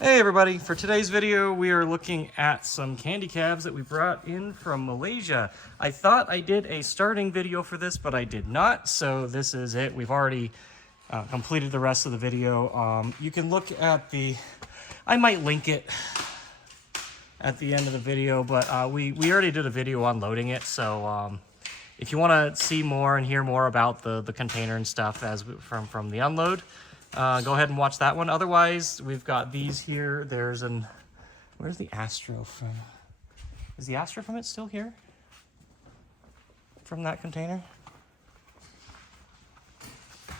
Hey everybody, for today's video we are looking at some candy cabs that we brought in from Malaysia. I thought I did a starting video for this, but I did not, so this is it. We've already completed the rest of the video. You can look at I might link it at the end of the video, but we already did a video on loading it, so if you want to see more and hear more about the container and stuff from the unload, go ahead and watch that one. Otherwise, we've got these here. Where's the Astro from? Is the Astro from it still here? From that container?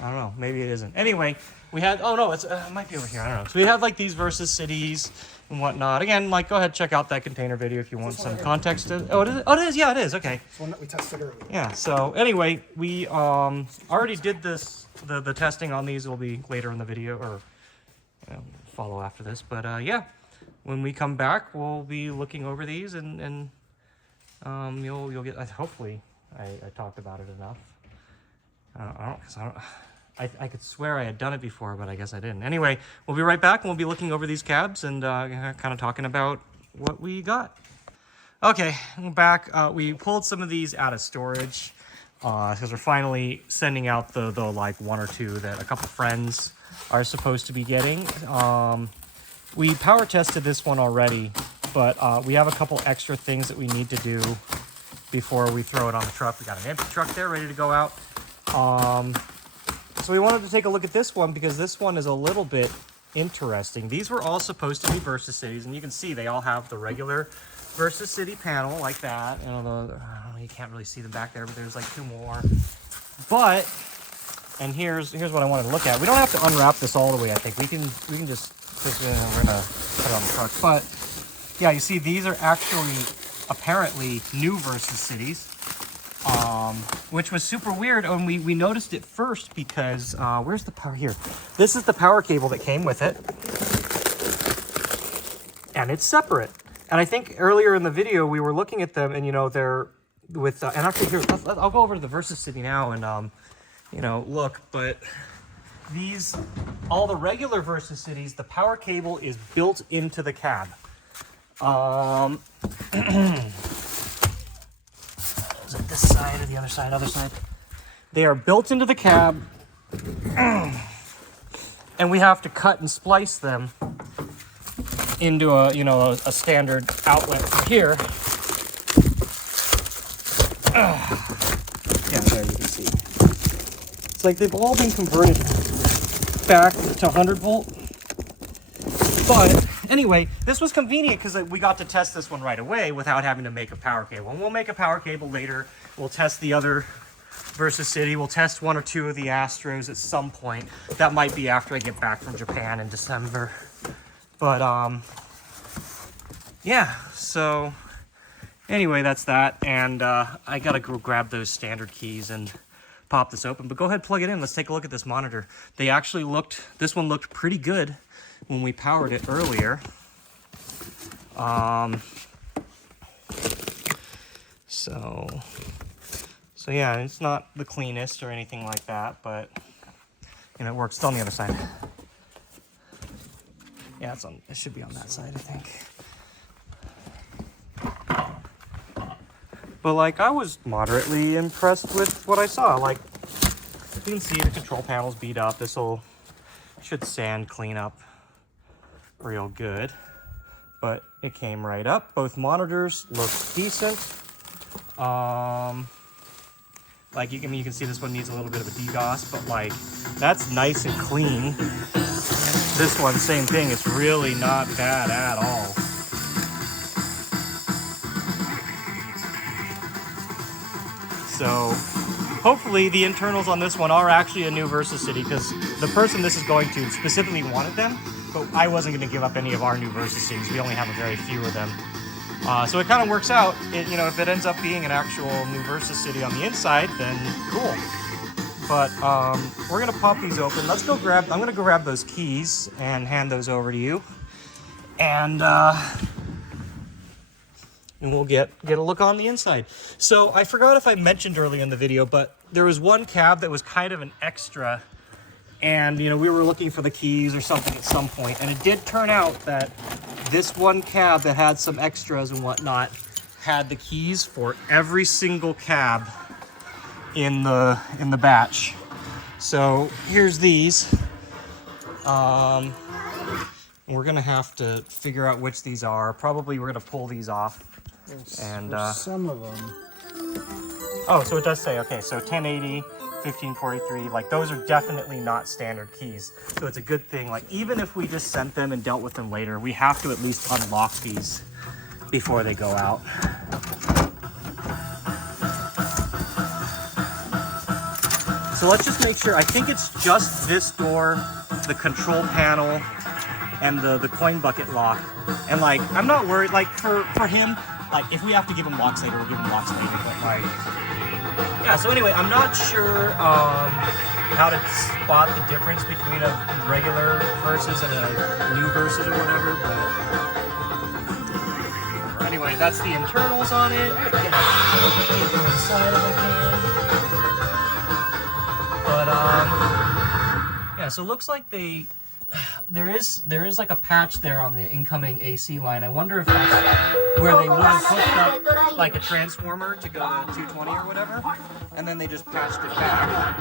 I don't know. Maybe it isn't. Anyway, we had, oh no, it might be over here. I don't know. So we had like these versus cities and whatnot. Again, like go ahead, check out that container video if you want some context. Oh, it is? Oh, it is? Yeah, it is. Okay. It's one that we tested earlier. Yeah, so anyway, we already did this. The testing on these will be later in the video, or follow after this. But yeah, when we come back, we'll be looking over these, and you'll get. Hopefully, I talked about it enough. I could swear I had done it before, but I guess I didn't. Anyway, we'll be right back, and we'll be looking over these cabs and kind of talking about what we got. Okay, we're back. We pulled some of these out of storage because we're finally sending out the like one or two that a couple friends are supposed to be getting. We power tested this one already, but we have a couple extra things that we need to do before we throw it on the truck. We got an empty truck there ready to go out. So we wanted to take a look at this one because this one is a little bit interesting. These were all supposed to be Versus Cities, and you can see they all have the regular Versus City panel like that. You can't really see them back there, but there's like two more. But, and here's what I wanted to look at. We don't have to unwrap this all the way. I think we can just we're gonna put it on the truck. But yeah, you see these are actually apparently new Versus Cities, which was super weird. And we noticed it first because where's the power here? This is the power cable that came with it, and it's separate. And I think earlier in the video we were looking at them, and they're with and actually here I'll go over to the Versus City now and look. But these, all the regular Versus Cities, the power cable is built into the cab. Is it this side or the other side? Other side. They are built into the cab, and we have to cut and splice them into a standard outlet from here. Yeah, there you can see. It's like they've all been converted back to 100 volt. But anyway, this was convenient because we got to test this one right away without having to make a power cable. And we'll make a power cable later. We'll test the other Versus City. We'll test one or two of the Astros at some point. That might be after I get back from Japan in December. But yeah, so anyway, that's that. And I gotta go grab those standard keys and pop this open. But go ahead, plug it in. Let's take a look at this monitor. This one looked pretty good when we powered it earlier. So yeah, it's not the cleanest or anything like that, but it works. It's on the other side. Yeah, it should be on that side, I think. But like, I was moderately impressed with what I saw. Like, you can see the control panel's beat up. Should sand clean up real good, but it came right up. Both monitors look decent. Like you can see this one needs a little bit of a degauss, but like that's nice and clean. This one, same thing. It's really not bad at all. So hopefully the internals on this one are actually a new Versus City, because the person this is going to specifically wanted them, but I wasn't going to give up any of our new Versus Cities. We only have a very few of them. So it kind of works out. If it ends up being an actual new Versus City on the inside, then cool. But we're going to pop these open. I'm going to go grab those keys and hand those over to you. And we'll get a look on the inside. So I forgot if I mentioned earlier in the video, but there was one cab that was kind of an extra And, you know, we were looking for the keys or something at some point, and it did turn out that this one cab that had some extras and whatnot had the keys for every single cab in the batch. So here's these. We're gonna have to figure out which these are. Probably we're gonna pull these off. And some of them. Oh, so it does say, okay, so 1080, 1543, like those are definitely not standard keys. So it's a good thing, like even if we just sent them and dealt with them later, we have to at least unlock these before they go out. So let's just make sure, I think it's just this door, the control panel, and the coin bucket lock. And like, I'm not worried, like for him, like if we have to give him locks later, we'll give him locks later, but like, yeah, so anyway, I'm not sure how to spot the difference between a regular versus and a new versus or whatever, but anyway, that's the internals on it. Get the inside if I can. But yeah, so it looks like there is like a patch there on the incoming AC line. I wonder if that's where they would have hooked up like a transformer to go to 220 or whatever, and then they just patched it back.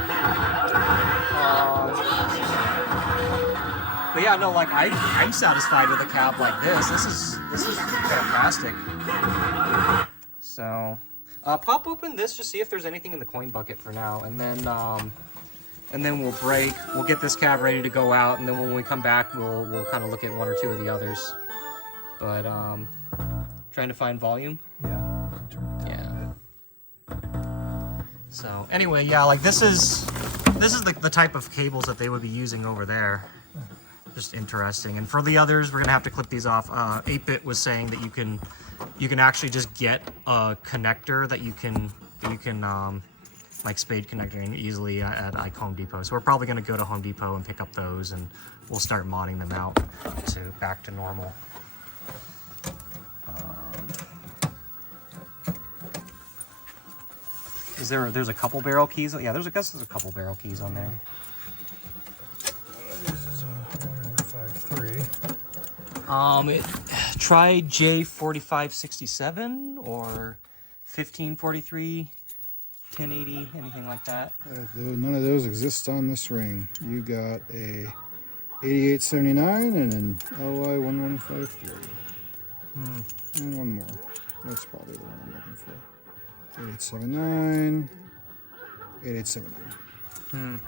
But yeah, no, like I'm satisfied with a cab like this. This is fantastic. So pop open this, just see if there's anything in the coin bucket for now, and then we'll break. We'll get this cab ready to go out, and then when we come back, we'll kind of look at one or two of the others. But trying to find volume. Yeah. Yeah. So anyway, yeah, like this is the type of cables that they would be using over there. Just interesting. And for the others, we're gonna have to clip these off. 8-Bit was saying that you can actually just get a connector that you can like spade connecting easily at Home Depot. So we're probably going to go to Home Depot and pick up those, and we'll start modding them out to back to normal. There's a couple barrel keys? Yeah, I guess there's a couple barrel keys on there. This is a 1153. Try J4567 or 1543. 1080, anything like that? None of those exist on this ring. You got a 8879 and an LY 1153. And one more. That's probably the one I'm looking for. 8879. 8879.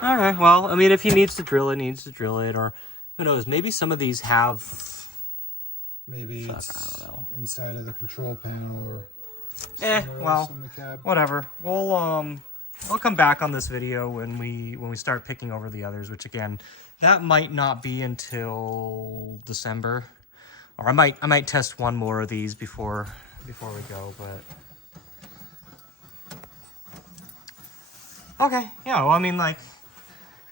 All right. Well, I mean, if he needs to drill it, he needs to drill it, or who knows? Maybe some of these have. Maybe it's I don't know. inside of the control panel or. Well, whatever. We'll come back on this video when we start picking over the others, which again, that might not be until December, or I might test one more of these before we go. But okay, yeah. Well, I mean, like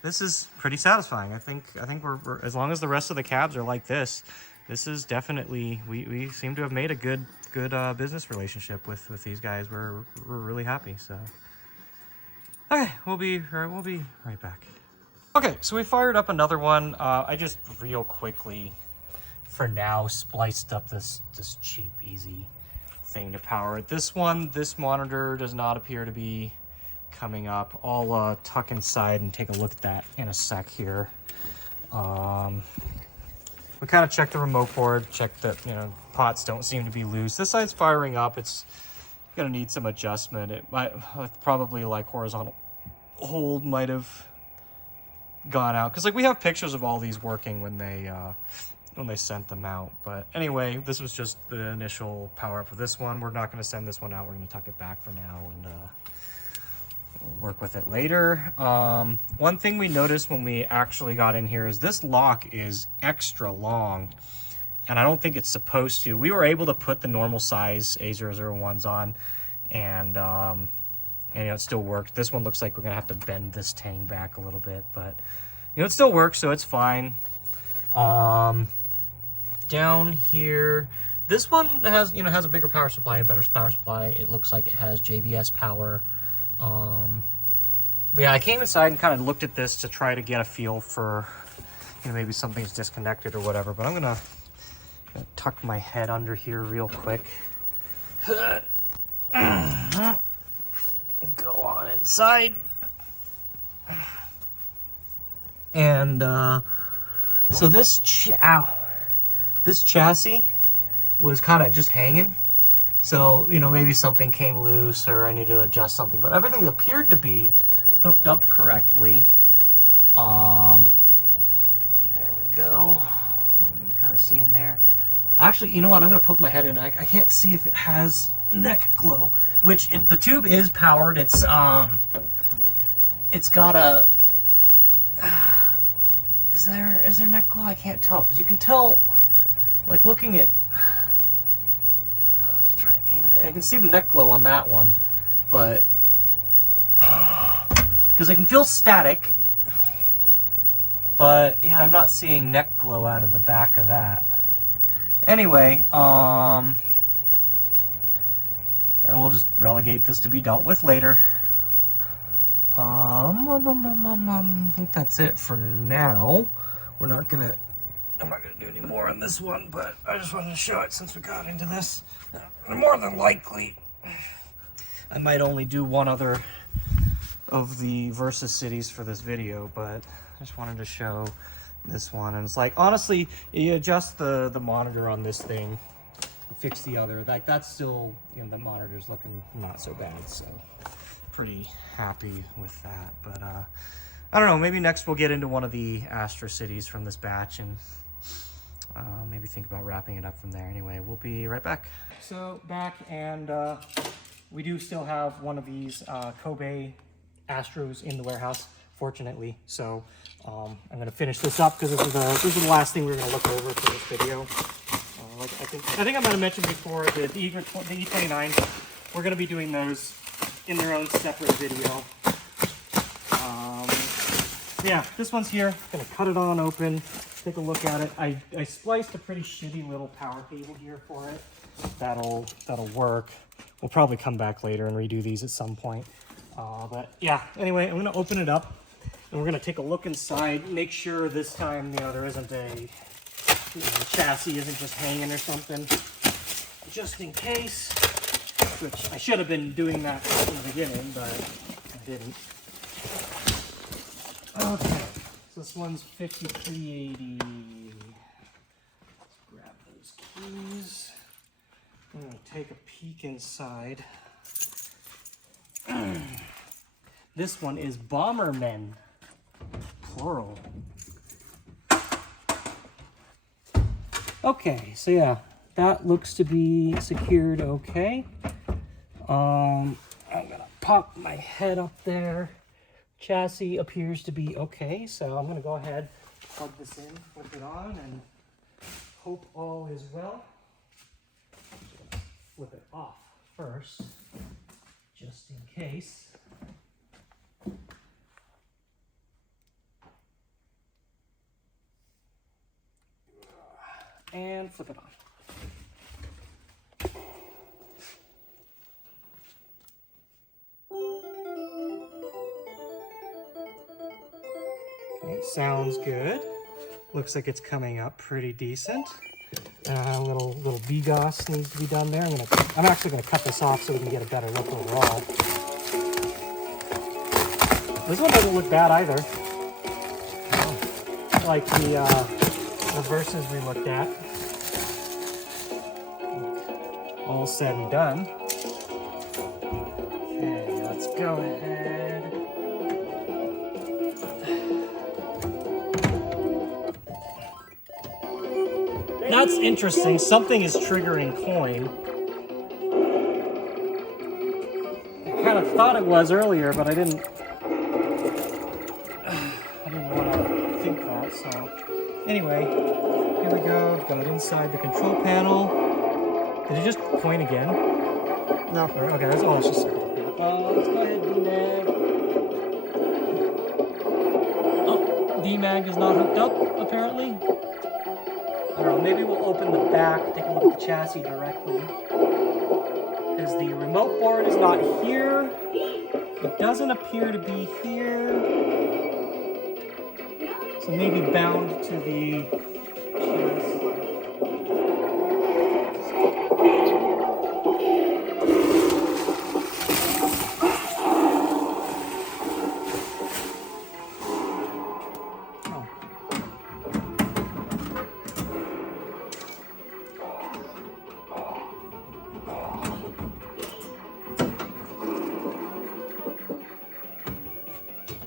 this is pretty satisfying. I think we're as long as the rest of the cabs are like this. This is definitely we seem to have made a good business relationship with these guys. We're really happy. So okay, we'll be right back. Okay, so we fired up another one. I just real quickly for now spliced up this cheap easy thing to power it. This monitor does not appear to be coming up. I'll tuck inside and take a look at that in a sec here. We kind of checked the remote board, checked that, pots don't seem to be loose. This side's firing up. It's going to need some adjustment. It might probably like horizontal hold might have gone out. Because like we have pictures of all these working when they sent them out. But anyway, this was just the initial power up for this one. We're not going to send this one out. We're going to tuck it back for now and we'll work with it later. One thing we noticed when we actually got in here is this lock is extra long, and I don't think it's supposed to. We were able to put the normal size A001s on, and it still worked. This one looks like we're gonna have to bend this tang back a little bit, but it still works, so it's fine. Down here, this one has a bigger power supply and better power supply. It looks like it has JVS power. But yeah, I came inside and kind of looked at this to try to get a feel for, you know, maybe something's disconnected or whatever. But I'm gonna tuck my head under here real quick. Go on inside. And so this chassis was kind of just hanging. So, you know, maybe something came loose or I need to adjust something, but everything appeared to be hooked up correctly. There we go. What can we kind of see in there? Actually, you know what? I'm going to poke my head in. I can't see if it has neck glow, which if the tube is powered, it's got a, is there neck glow? I can't tell, because you can tell, like looking at, let's try and aim it. I can see the neck glow on that one, but, because I can feel static, but yeah, I'm not seeing neck glow out of the back of that. Anyway, and we'll just relegate this to be dealt with later. I think that's it for now. I'm not gonna do any more on this one, but I just wanted to show it since we got into this. More than likely, I might only do one other of the Versus cities for this video, but I just wanted to show this one. And it's like, honestly, you adjust the monitor on this thing, fix the other, like that's still, you know, the monitor's looking not so bad, so pretty happy with that. But I don't know, maybe next we'll get into one of the Astros cities from this batch and maybe think about wrapping it up from there. Anyway, we'll be right back. So back, and we do still have one of these Kobe Astros in the warehouse, fortunately. So I'm going to finish this up because this is the last thing we're going to look over for this video. Like I think I might have mentioned before, the E29, we're going to be doing those in their own separate video. Yeah, this one's here. Gonna cut it on open, take a look at it. I spliced a pretty shitty little power cable here for it. That'll work. We'll probably come back later and redo these at some point. But yeah, anyway, I'm gonna open it up and we're gonna take a look inside. Make sure this time, you know, there isn't a chassis isn't just hanging or something. Just in case, which I should have been doing that from the beginning, but I didn't. Okay, so this one's 5380. Let's grab those keys. I'm gonna take a peek inside. This one is Bombermen, plural. Okay, so yeah, that looks to be secured okay. I'm gonna pop my head up there. Chassis appears to be okay, so I'm gonna go ahead, plug this in, flip it on, and hope all is well. Flip it off first, just in case. And flip it on. Okay, sounds good. Looks like it's coming up pretty decent. A little BGOS needs to be done there. I'm actually gonna cut this off so we can get a better look overall. This one doesn't look bad either. Like the Versus we looked at. All said and done. Okay, let's go ahead. That's interesting. Something is triggering coin. I kind of thought it was earlier, but I didn't want to think that, so. Anyway, here we go. I've got it inside the control panel. Did it just coin again? No. Okay, that's all. It's just circle. Let's go ahead, DMAG. Oh, DMAG is not hooked up, apparently. I don't know, maybe we'll open the back, take a look at the chassis directly. Because the remote board is not here. It doesn't appear to be here. So maybe bound to the chassis.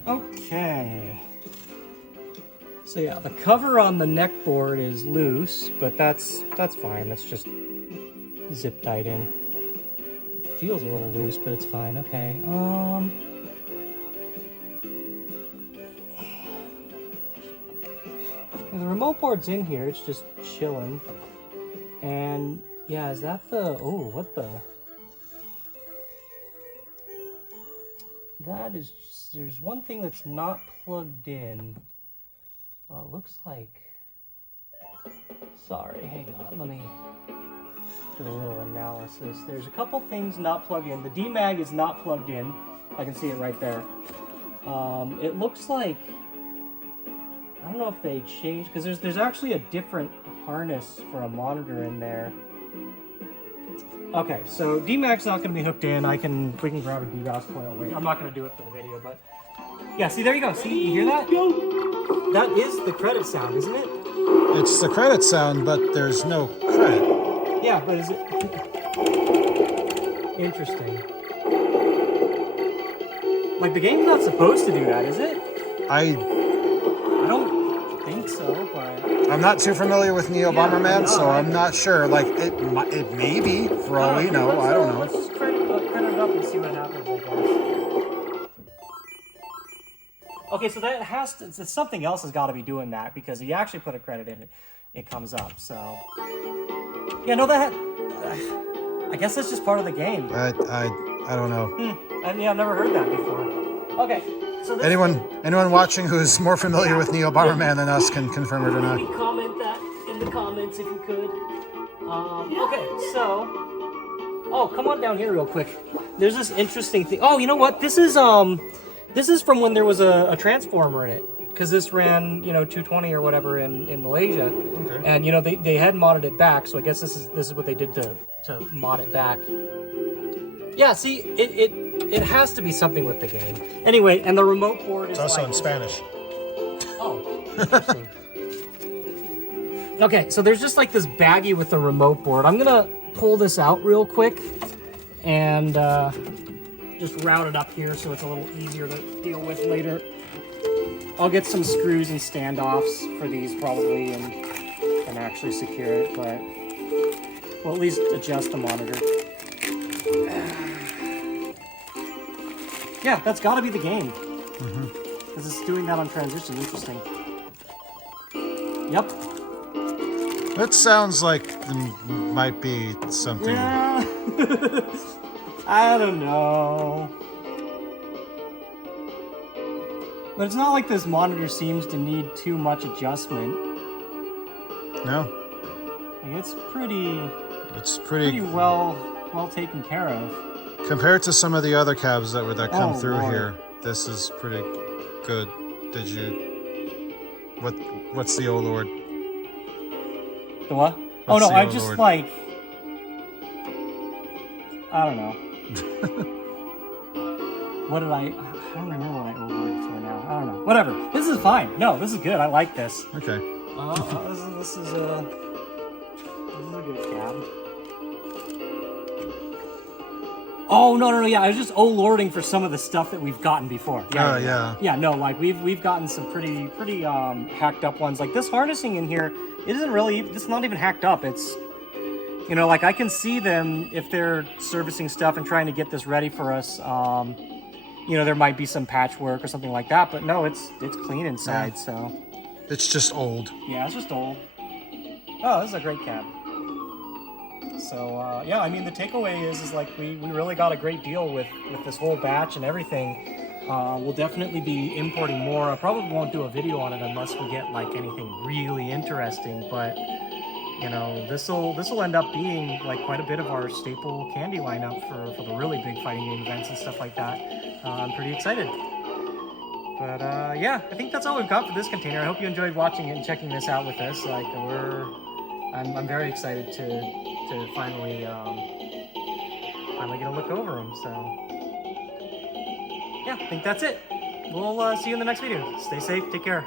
Okay. So yeah, the cover on the neck board is loose, but that's fine. That's just zip tied in. It feels a little loose, but it's fine. Okay. The remote board's in here. It's just chilling. And yeah, is that the? Oh, what the? That is. There's one thing that's not plugged in. Well, it looks like. Sorry, hang on. Let me do a little analysis. There's a couple things not plugged in. The D-mag is not plugged in. I can see it right there. It looks like. I don't know if they changed because there's actually a different harness for a monitor in there. Okay, so D-mag's not going to be hooked in. We can grab a DDoS coil later. I'm not going to do it for the video, but yeah. See, there you go. See, you hear that? That is the credit sound, isn't it? It's the credit sound, but there's no credit. Yeah, but is it interesting? Like the game's not supposed to do that, is it? I don't think so, but I'm not too familiar with Neo Bomberman, so I'm not sure. Like it may be, for all we know. I don't know. Let's just credit it up and see what happens, I guess. Okay, so that has to. Something else has got to be doing that because he actually put a credit in it. It comes up. So yeah, no, that. I guess that's just part of the game. I don't know. I've never heard that before. Okay. So anyone watching who is more familiar with Neo Bomberman than us can confirm it or not. Comment that in the comments if you could. Okay, so come on down here real quick. There's this interesting thing. Oh, you know what? This is from when there was a transformer in it because this ran 220 or whatever in Malaysia. Okay. And they had modded it back, so I guess this is what they did to mod it back. Yeah, see, it has to be something with the game. Anyway, and the remote board is also in Spanish. Oh, interesting. Okay, so there's just like this baggie with the remote board. I'm gonna pull this out real quick and just route it up here so it's a little easier to deal with later. I'll get some screws and standoffs for these probably and actually secure it, but we'll at least adjust the monitor. Yeah, that's got to be the game. Because it's doing that on transition. Interesting. Yep. That sounds like there might be something. Yeah. I don't know. But it's not like this monitor seems to need too much adjustment. No. Like it's pretty well taken care of. Compared to some of the other cabs that come through here, this is pretty good. What's the oh Lord? The what? What's I just Lord? Like I don't know. What did I don't remember what I oh Lord for now. I don't know. Whatever. This is fine. No, this is good. I like this. Okay. This is a good cab. Oh no, yeah, I was just lording for some of the stuff that we've gotten before. Yeah, no, like we've gotten some pretty hacked up ones. Like this harnessing in here, it's not even hacked up. It's like I can see them if they're servicing stuff and trying to get this ready for us. There might be some patchwork or something like that, but no, it's clean inside. Yeah. So it's just old. Yeah, it's just old. Oh, this is a great cab. So yeah, I mean the takeaway is like we really got a great deal with this whole batch and everything. We'll definitely be importing more. I probably won't do a video on it unless we get like anything really interesting. But you know, this will end up being like quite a bit of our staple candy lineup for the really big fighting game events and stuff like that. I'm pretty excited. But yeah, I think that's all we've got for this container. I hope you enjoyed watching it and checking this out with us. Like I'm very excited to finally get a look over them. So yeah, I think that's it. We'll see you in the next video. Stay safe, take care.